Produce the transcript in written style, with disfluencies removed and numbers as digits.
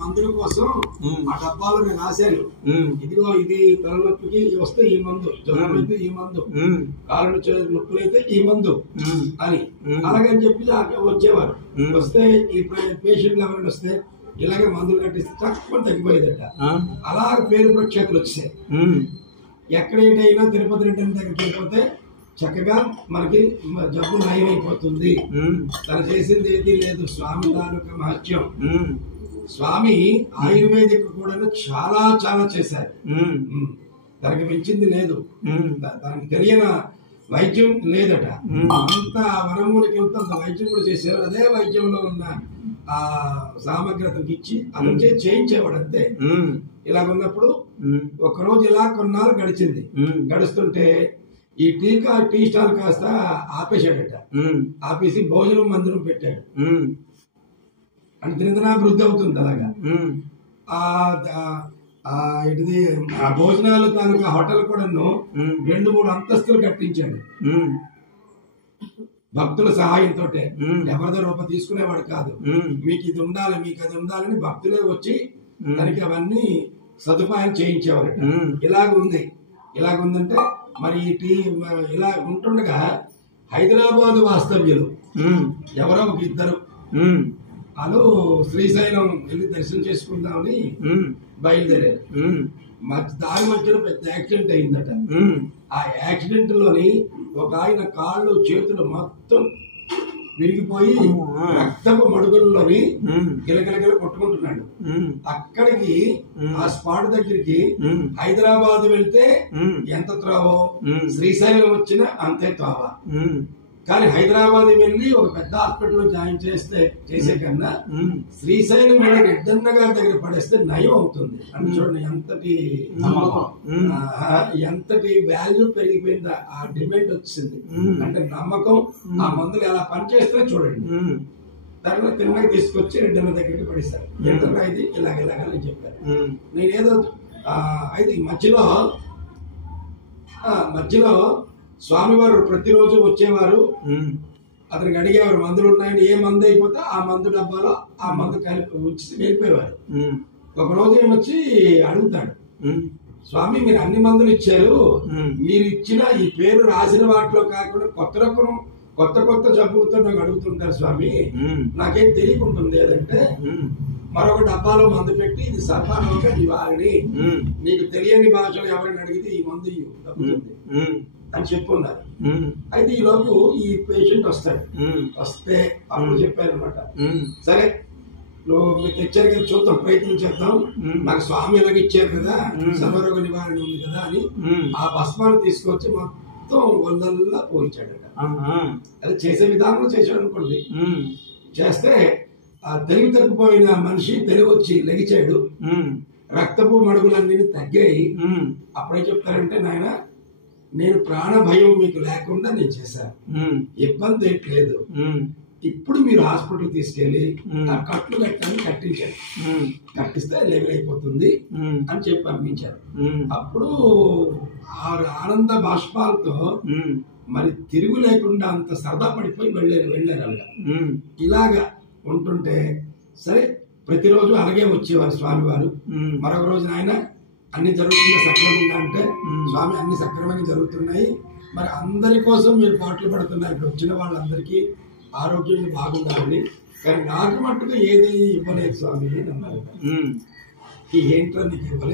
మందుల కోసం ఆ డబ్బాలో నేను రాశాను, ఇదిగో ఇది తలనొప్పికి వస్తే ఈ మందు, జ్వరం అయితే ఈ మందు, కాళ్ళు నొప్పులైతే ఈ మందు అని అలాగని చెప్పి వచ్చేవారు. వస్తే ఈ పేషెంట్లు ఎవరైనా వస్తే ఇలాగే మందులు కట్టిస్తే తక్కువ తగ్గిపోయేదట. అలా పేరు ప్రఖ్యాతులు వచ్చాయి. ఎక్కడైనా తిరుపతి రెడ్డి దగ్గరికి వెళ్ళిపోతే చక్కగా మనకి జబ్బు నయం అయిపోతుంది. తను చేసింది ఏది లేదు, స్వామి తాలూకా మహత్యం. స్వామి ఆయుర్వేదిక్ కూడా చాలా చాలా చేశారు. తనకి మించింది లేదు, తనకి తెలియని వైద్యం లేదట. అంత వనమూలికి అంత వైద్యం కూడా చేసేవారు. అదే వైద్యంలో ఉన్న ఆ సామగ్రి అతనికి ఇచ్చి అతను చేయించేవాడు అంతే. ఇలాగ ఉన్నప్పుడు ఒకరోజు ఇలా కొన్నాళ్ళు గడిచింది. గడుస్తుంటే ఈ టీ స్టాల్ కాస్త ఆపేశాడట. ఆపేసి భోజనం మందిరం పెట్టాడు. అంటే దినదినాభివృద్ధి అవుతుంది అలాగా. ఇది ఆ భోజనాలు తాలూకా హోటల్ కూడా 2-3 అంతస్తులు కట్టించాడు భక్తుల సహాయంతో. ఎవరిదో రూపాయి తీసుకునేవాడు కాదు. మీకు ఇది ఉండాలి, మీకు అది ఉండాలని భక్తులే వచ్చి దానికి అవన్నీ సదుపాయం చేయించేవారు. ఇలాగుందంటే మరి ఇలా ఉంటుండగా హైదరాబాద్ వాస్తవ్యులు ఎవరో ఒక ఇద్దరు వాళ్ళు శ్రీశైలం వెళ్ళి దర్శనం చేసుకుందామని బయలుదేరారు. దారి మధ్యలో పెద్ద యాక్సిడెంట్ అయిందట. ఆ యాక్సిడెంట్ లోని ఒక ఆయన కాళ్ళు చేతులు మొత్తం విరిగిపోయి రక్తపు మడుగుల్లోని గిలగిలగిల కొట్టుకుంటున్నాడు. అక్కడికి ఆ స్పాట్ దగ్గరికి హైదరాబాద్ వెళ్తే ఎంత త్రోవో, శ్రీశైలం వచ్చినా అంతే త్రోవ. కానీ హైదరాబాద్ వెళ్ళి ఒక పెద్ద హాస్పిటల్లో జాయిన్ చేసే కన్నా శ్రీశైలం వెళ్ళి రెడ్డన్న గారి దగ్గర పడేస్తే నయం అవుతుంది అని చూడండి. ఎంతటి వాల్యూ పెరిగిపోయింది, ఆ డిమాండ్ వచ్చింది. అంటే నమ్మకం, ఆ మందులు ఎలా పనిచేస్తే చూడండి. తర్వాత తిన్నగా తీసుకొచ్చి రెడ్డన్న దగ్గరికి పడిస్తారు. ఏంటన్నా ఇది ఇలాగని చెప్పారు. నేనేదో అయితే మధ్యలో స్వామివారు ప్రతిరోజు వచ్చేవారు. అతనికి అడిగేవారు మందులు ఉన్నాయని. ఏ మందు అయిపోతే ఆ మందు డబ్బాలో ఆ మందు కలిపి ఉంచి వెళ్ళిపోయేవారు. ఒక రోజు ఏమొచ్చి అడుగుతాడు, స్వామి మీరు అన్ని మందులు ఇచ్చారు, మీరు ఇచ్చిన ఈ పేరు రాసిన వాటిలో కాకుండా కొత్త జబ్బులతో నాకు అడుగుతుంటారు స్వామి, నాకేం తెలియకుంటుంది. ఏదంటే మరొక డబ్బాలో మందు పెట్టి ఇది సర్వారోగ నివారణి, నీకు తెలియని భాషలో ఎవరైనా అడిగితే ఈ మందు తగ్గుతుంది అని చెప్పున్నారు. అయితే ఈ లోపు ఈ పేషెంట్ వస్తే అప్పుడు చెప్పారనమాట, సరే నువ్వు మీకు తెచ్చారు కదా, చూద్దాం, ప్రయత్నం చేద్దాం, నాకు స్వామి ఎలాగ ఇచ్చారు కదా, సర్వరోగ నివారణ ఉంది కదా అని ఆ భస్మాన్ని తీసుకొచ్చి మొత్తం ఒళ్ళల్లా పోయించాడట. అది చేసే విధానంలో చేశాడు అనుకోండి. చేస్తే ఆ తెలివి తగ్గిపోయిన మనిషి తెలివి వచ్చి లెగిచాడు. రక్తపు మడుగులన్నీ తగ్గాయి. అప్పుడే చెప్తారంటే, నాయన నేను ప్రాణ భయం మీకు లేకుండా నేను చేశాను, ఇబ్బంది ఏట్లేదు, ఇప్పుడు మీరు హాస్పిటల్ తీసుకెళ్లి ఆ కట్లు కట్టించారు, కట్టిస్తే లెవెల్ అయిపోతుంది అని చెప్పి పంపించారు. అప్పుడు ఆనంద బాష్పాలతో మరి తిరుగు లేకుండా అంత సరదా పడిపోయి వెళ్ళారు అలాగా. ఇలాగా ఉంటుంటే సరే ప్రతిరోజు అలాగే వచ్చేవారు స్వామివారు. మరొక రోజు ఆయన అన్ని జరుగుతున్నా సక్రమంగా అంటే, స్వామి అన్ని సక్రమంగా జరుగుతున్నాయి, మరి అందరి కోసం మీరు పాటలు పడుతున్నారు, ఇక్కడ వచ్చిన వాళ్ళందరికీ ఆరోగ్యం బాగుండాలని, కానీ నాకు మట్టుగా ఏది ఇవ్వలేదు స్వామి అని అన్నారు. ఈ ఏంటో నీకు ఇవ్వలేదు.